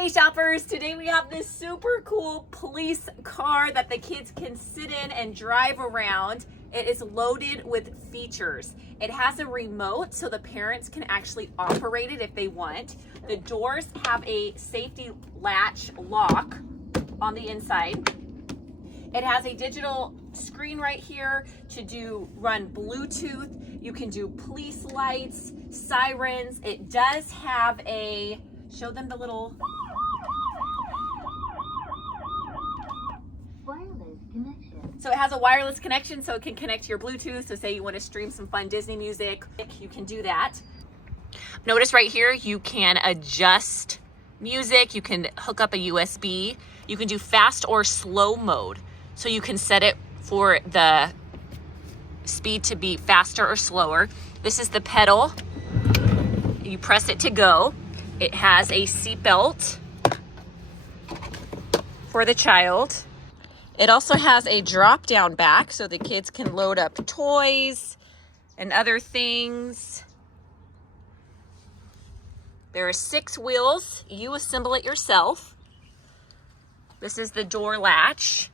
Hey shoppers, today we have this super cool police car that the kids can sit in and drive around. It is loaded with features. It has a remote so the parents can actually operate it if they want. The doors have a safety latch lock on the inside. It has a digital screen right here to run Bluetooth. You can do police lights, sirens. It does have a, show them the little wireless connection. So it has a wireless connection so it can connect to your Bluetooth. So say you want to stream some fun Disney music, you can do that. Notice right here, you can adjust music. You can hook up a USB. You can do fast or slow mode. So you can set it for the speed to be faster or slower. This is the pedal. You press it to go. It has a seat belt for the child. It also has a drop down back so the kids can load up toys and other things. There are 6 wheels. You assemble it yourself. This is the door latch.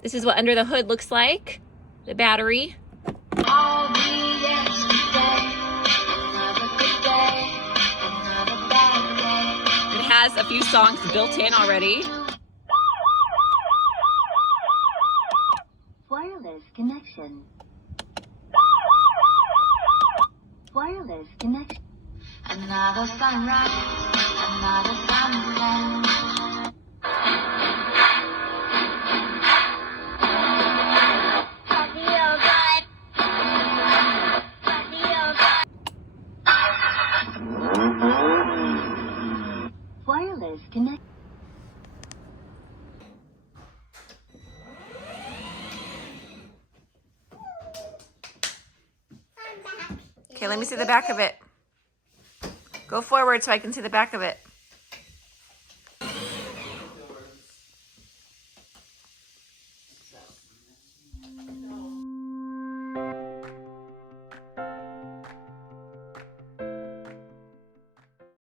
This is what under the hood looks like, the battery. It has a few songs built in already. Wireless connection. Wireless connection. Another sunrise, another sunset. Wireless connect. Okay, let me see the back of it. Go forward so I can see the back of it.